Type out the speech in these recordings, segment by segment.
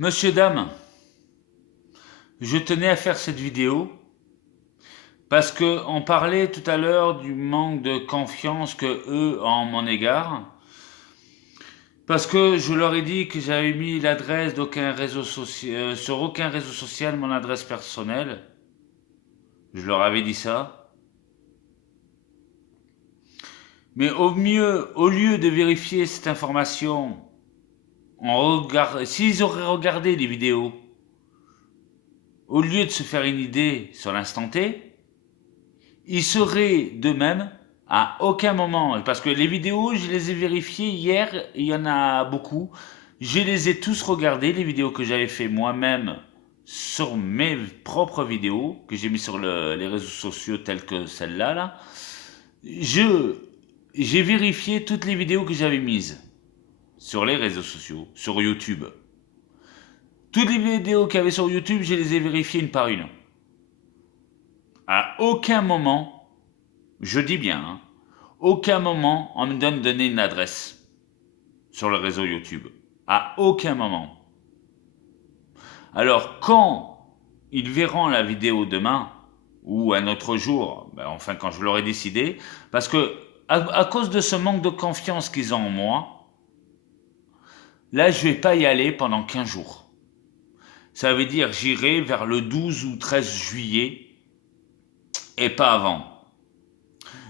Monsieur, dame, je tenais à faire cette vidéo parce que on parlait tout à l'heure du manque de confiance que eux ont en mon égard. Parce que je leur ai dit que j'avais mis l'adresse d'aucun réseau social, sur aucun réseau social, mon adresse personnelle. Je leur avais dit ça. Mais au lieu de vérifier cette information, s'ils auraient regardé les vidéos, au lieu de se faire une idée sur l'instant T, ils seraient d'eux-mêmes à aucun moment, parce que les vidéos, je les ai vérifiées hier, il y en a beaucoup. Je les ai tous regardées, les vidéos que j'avais fait moi-même sur mes propres vidéos, que j'ai mis sur les réseaux sociaux telles que celle-là. Là. J'ai vérifié toutes les vidéos que j'avais mises sur les réseaux sociaux, sur YouTube. Toutes les vidéos qu'il y avait sur YouTube, je les ai vérifiées une par une. À aucun moment, je dis bien, hein, aucun moment on me donné une adresse sur le réseau YouTube. À aucun moment. Alors quand ils verront la vidéo demain ou un autre jour, enfin quand je l'aurai décidé, parce que à cause de ce manque de confiance qu'ils ont en moi, là je vais pas y aller pendant 15 jours. Ça veut dire j'irai vers le 12 ou 13 juillet et pas avant.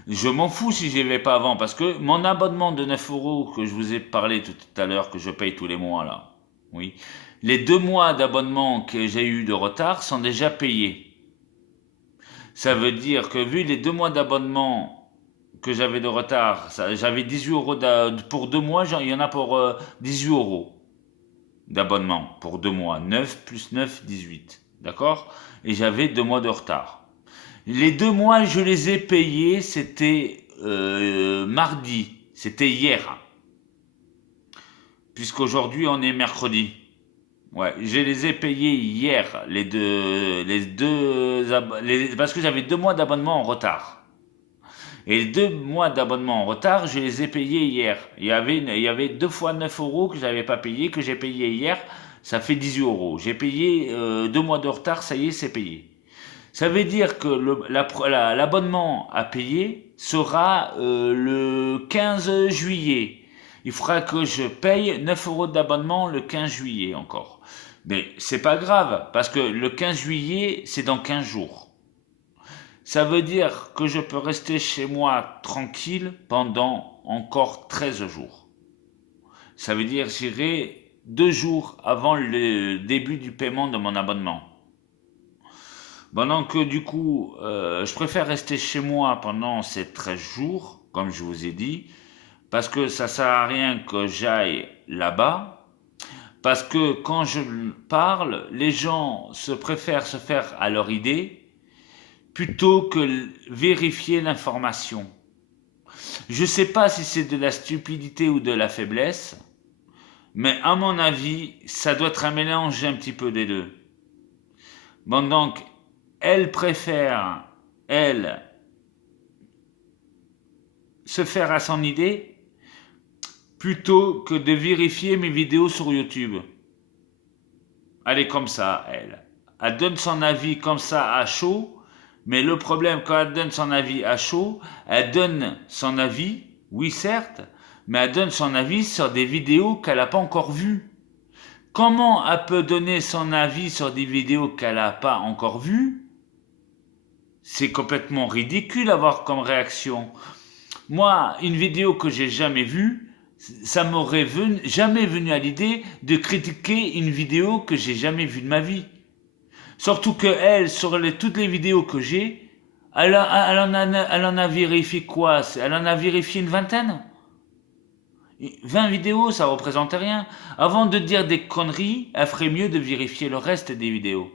Je m'en fous si j'y vais pas avant parce que mon abonnement de 9 euros que je vous ai parlé tout à l'heure, que je paye tous les mois là, oui, les 2 mois d'abonnement que j'ai eu de retard sont déjà payés. Ça veut dire que vu les 2 mois d'abonnement que j'avais de retard, j'avais 18 euros pour 2 mois, il y en a pour 18 euros d'abonnement pour 2 mois. 9 plus 9, 18. D'accord? Et j'avais 2 mois de retard. Les 2 mois, je les ai payés, c'était mardi, c'était hier. Puisqu'aujourd'hui, on est mercredi. Ouais, je les ai payés hier, parce que j'avais 2 mois d'abonnement en retard. Et les 2 mois d'abonnement en retard, je les ai payés hier. Il y avait 2 fois 9 euros que je n'avais pas payé, que j'ai payé hier, ça fait 18 euros. J'ai payé 2 mois de retard, ça y est, c'est payé. Ça veut dire que l'abonnement à payer sera le 15 juillet. Il faudra que je paye 9 euros d'abonnement le 15 juillet encore. Mais c'est pas grave, parce que le 15 juillet, c'est dans 15 jours. Ça veut dire que je peux rester chez moi tranquille pendant encore 13 jours. Ça veut dire que j'irai 2 jours avant le début du paiement de mon abonnement. Donc du coup, je préfère rester chez moi pendant ces 13 jours, comme je vous ai dit, parce que ça sert à rien que j'aille là-bas, parce que quand je parle, les gens préfèrent se faire à leur idée plutôt que vérifier l'information. Je ne sais pas si c'est de la stupidité ou de la faiblesse, mais à mon avis, ça doit être un mélange un petit peu des deux. Donc, elle préfère, elle, se faire à son idée plutôt que de vérifier mes vidéos sur YouTube. Elle est comme ça, elle. Elle donne son avis comme ça à chaud, mais le problème, quand elle donne son avis à chaud, elle donne son avis, oui certes, mais elle donne son avis sur des vidéos qu'elle n'a pas encore vues. Comment elle peut donner son avis sur des vidéos qu'elle n'a pas encore vues? C'est complètement ridicule à avoir comme réaction. Moi, une vidéo que j'ai jamais vue, ça m'aurait jamais venu à l'idée de critiquer une vidéo que j'ai jamais vue de ma vie. Surtout que elle, sur toutes les vidéos que j'ai, elle en a vérifié quoi? Elle en a vérifié une vingtaine? 20 vidéos, ça représente rien. Avant de dire des conneries, elle ferait mieux de vérifier le reste des vidéos.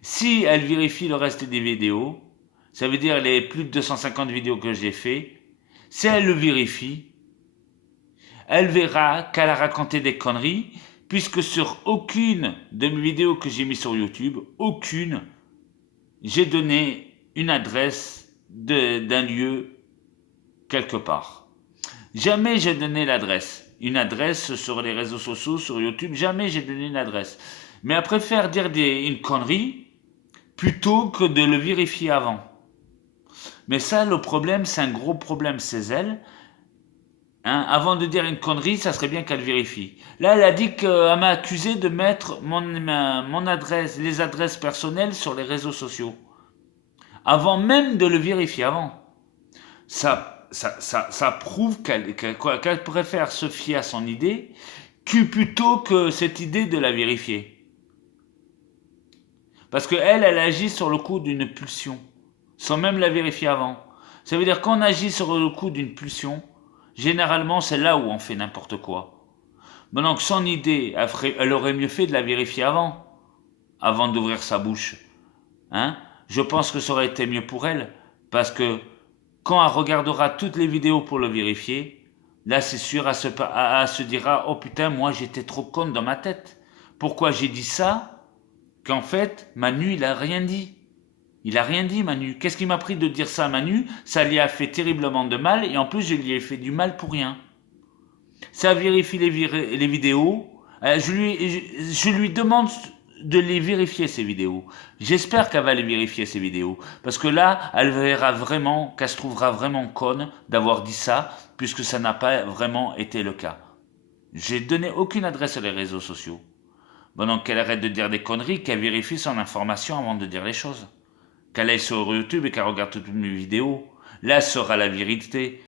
Si elle vérifie le reste des vidéos, ça veut dire les plus de 250 vidéos que j'ai fait, si elle le vérifie, elle verra qu'elle a raconté des conneries, puisque sur aucune de mes vidéos que j'ai mis sur YouTube, aucune, j'ai donné une adresse d'un lieu quelque part. Jamais j'ai donné l'adresse. une adresse sur les réseaux sociaux, sur YouTube. Jamais j'ai donné une adresse. Mais elle préfère dire une connerie plutôt que de le vérifier avant. Mais ça, le problème, c'est un gros problème, c'est elle. Hein, avant de dire une connerie, ça serait bien qu'elle vérifie. Là, elle a dit qu'elle m'a accusé de mettre mon adresse, les adresses personnelles sur les réseaux sociaux. Avant même de le vérifier, avant. Ça prouve qu'elle préfère se fier à son idée plutôt que cette idée de la vérifier. Parce qu'elle agit sur le coup d'une pulsion, sans même la vérifier avant. Ça veut dire qu'on agit sur le coup d'une pulsion, généralement c'est là où on fait n'importe quoi. Maintenant que son idée, elle aurait mieux fait de la vérifier avant d'ouvrir sa bouche. Hein? Je pense que ça aurait été mieux pour elle, parce que quand elle regardera toutes les vidéos pour le vérifier, là c'est sûr, elle se dira « Oh putain, moi j'étais trop conne dans ma tête. Pourquoi j'ai dit ça ?» Qu'en fait, Manu, il a rien dit. Il a rien dit, Manu. Qu'est-ce qui m'a pris de dire ça à Manu? Ça lui a fait terriblement de mal, et en plus, je lui ai fait du mal pour rien. Ça vérifie les vidéos. Je lui demande de les vérifier, ces vidéos. J'espère qu'elle va les vérifier, ces vidéos. Parce que là, elle verra vraiment, qu'elle se trouvera vraiment conne d'avoir dit ça, puisque ça n'a pas vraiment été le cas. J'ai donné aucune adresse sur les réseaux sociaux. Bon, donc qu'elle arrête de dire des conneries, qu'elle vérifie son information avant de dire les choses. Qu'elle aille sur YouTube et qu'elle regarde toutes mes vidéos. Là sera la vérité.